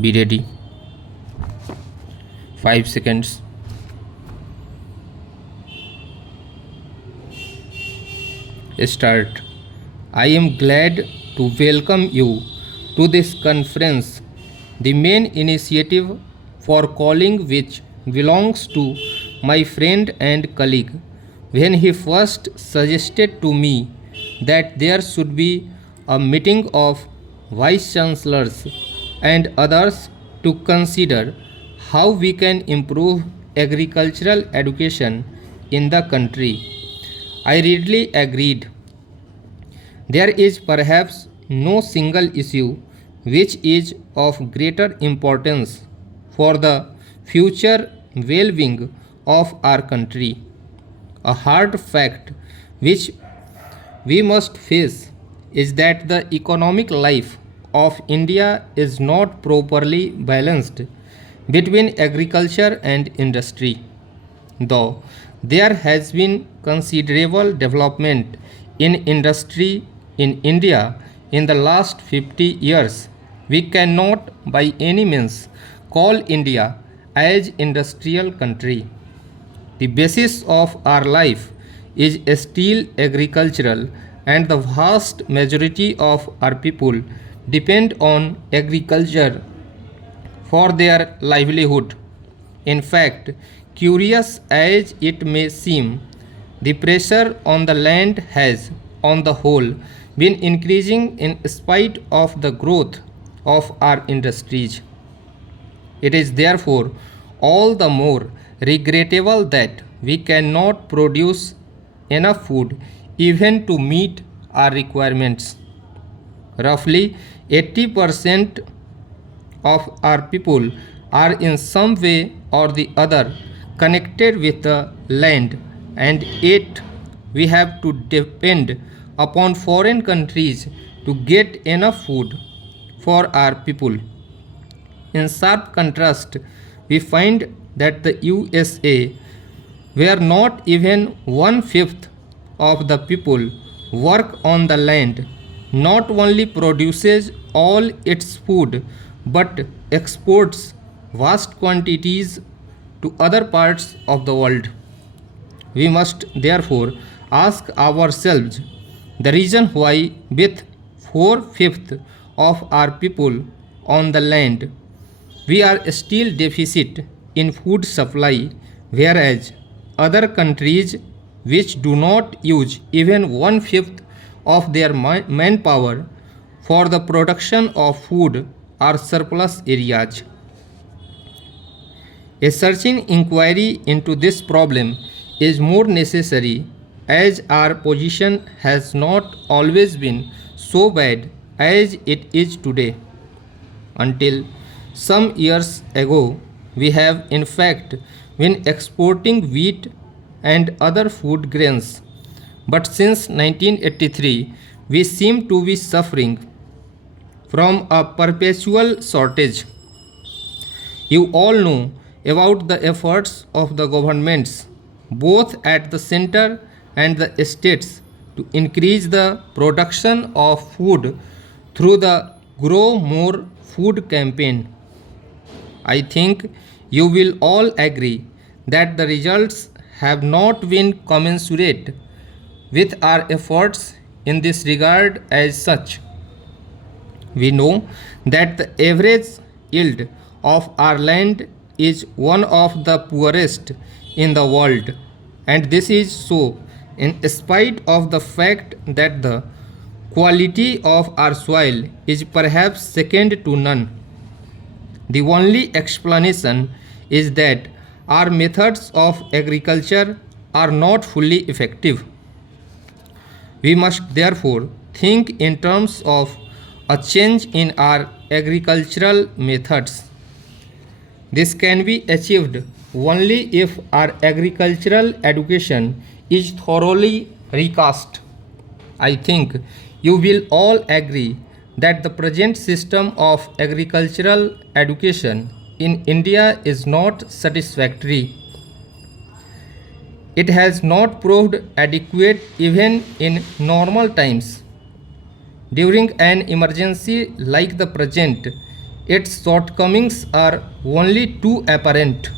Be ready. 5 seconds. Start. I am glad to welcome you to this conference. The main initiative for calling which belongs to my friend and colleague when he first suggested to me that there should be a meeting of vice chancellors and others to consider how we can improve agricultural education in the country. I readily agreed. There is perhaps no single issue which is of greater importance for the future well being of our country. A hard fact which we must face is that the economic life of India is not properly balanced between agriculture and industry. Though there has been considerable development in industry in India in the last 50 years, we cannot by any means call India as industrial country. The basis of our life is still agricultural, and the vast majority of our people depend on agriculture for their livelihood. In fact, curious as it may seem, the pressure on the land has, on the whole, been increasing in spite of the growth of our industries. It is therefore all the more regrettable that we cannot produce enough food even to meet our requirements. Roughly 80% of our people are in some way or the other connected with the land, and yet we have to depend upon foreign countries to get enough food for our people. In sharp contrast, we find that the USA, where not even one fifth of the people work on the land, not only produces all its food but exports vast quantities to other parts of the world. We must therefore ask ourselves the reason why, with 4/5 of our people on the land, we are still deficit in food supply, whereas other countries which do not use even 1/5 of their manpower for the production of food are surplus areas. A searching inquiry into this problem is more necessary as our position has not always been so bad as it is today. Until some years ago, we have in fact been exporting wheat and other food grains, but since 1983, we seem to be suffering from a perpetual shortage. You all know about the efforts of the governments, both at the center and the states, to increase the production of food through the Grow More Food campaign. I think you will all agree that the results have not been commensurate with our efforts in this regard as such. We know that the average yield of our land is one of the poorest in the world, and this is so in spite of the fact that the quality of our soil is perhaps second to none. The only explanation is that our methods of agriculture are not fully effective. We must therefore think in terms of a change in our agricultural methods. This can be achieved only if our agricultural education is thoroughly recast. I think you will all agree that the present system of agricultural education in India is not satisfactory. It has not proved adequate even in normal times. During an emergency like the present, Its shortcomings are only too apparent.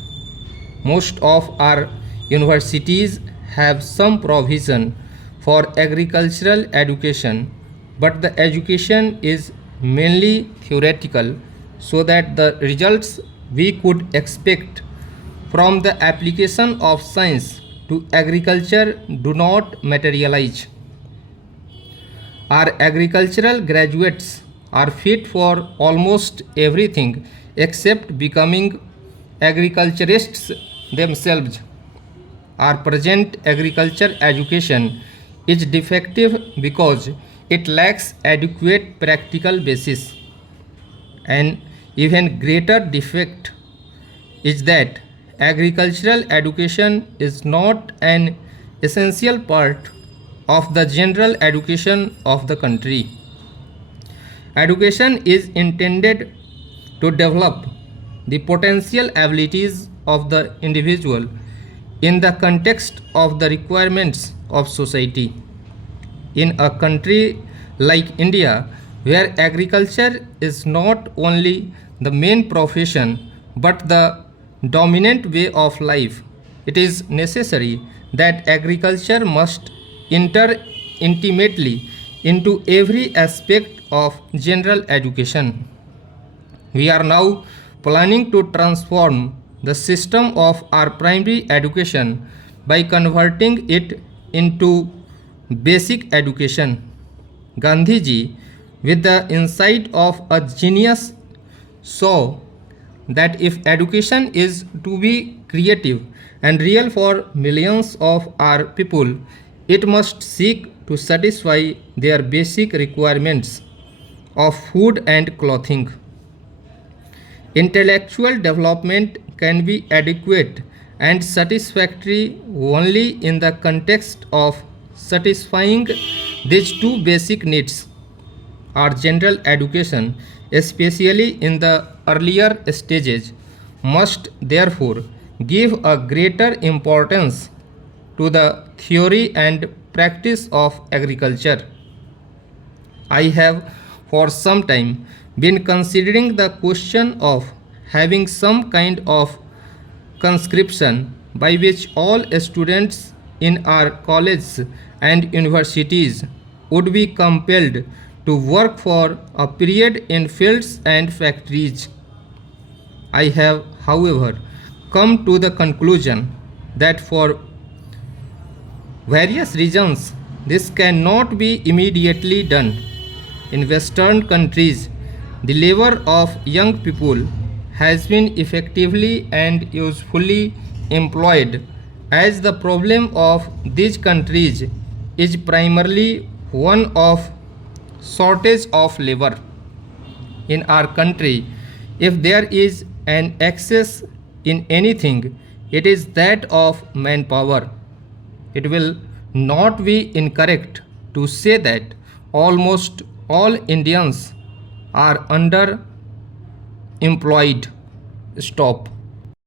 Most of our universities have some provision for agricultural education, but the education is mainly theoretical, so that the results we could expect from the application of science to agriculture do not materialize. Our agricultural graduates are fit for almost everything except becoming agriculturists themselves. Our present agriculture education is defective because it lacks adequate practical basis. An even greater defect is that agricultural education is not an essential part of the general education of the country. Education is intended to develop the potential abilities of the individual in the context of the requirements of society. In a country like India, where agriculture is not only the main profession but the dominant way of life, it is necessary that agriculture must enter intimately into every aspect of general education. We are now planning to transform the system of our primary education by converting it into basic education. Gandhiji, with the insight of a genius, saw that if education is to be creative and real for millions of our people, it must seek to satisfy their basic requirements of food and clothing. Intellectual development can be adequate and satisfactory only in the context of satisfying these two basic needs. Our general education, especially in the earlier stages, must therefore give a greater importance to the theory and practice of agriculture. I have for some time been considering the question of having some kind of conscription by which all students in our colleges and universities would be compelled to work for a period in fields and factories. I have, however, come to the conclusion that for various reasons this cannot be immediately done. In Western countries, the labor of young people has been effectively and usefully employed, as the problem of these countries is primarily one of shortage of labor. In our country, if there is an excess in anything, it is that of manpower. It will not be incorrect to say that almost all Indians are underemployed. Stop.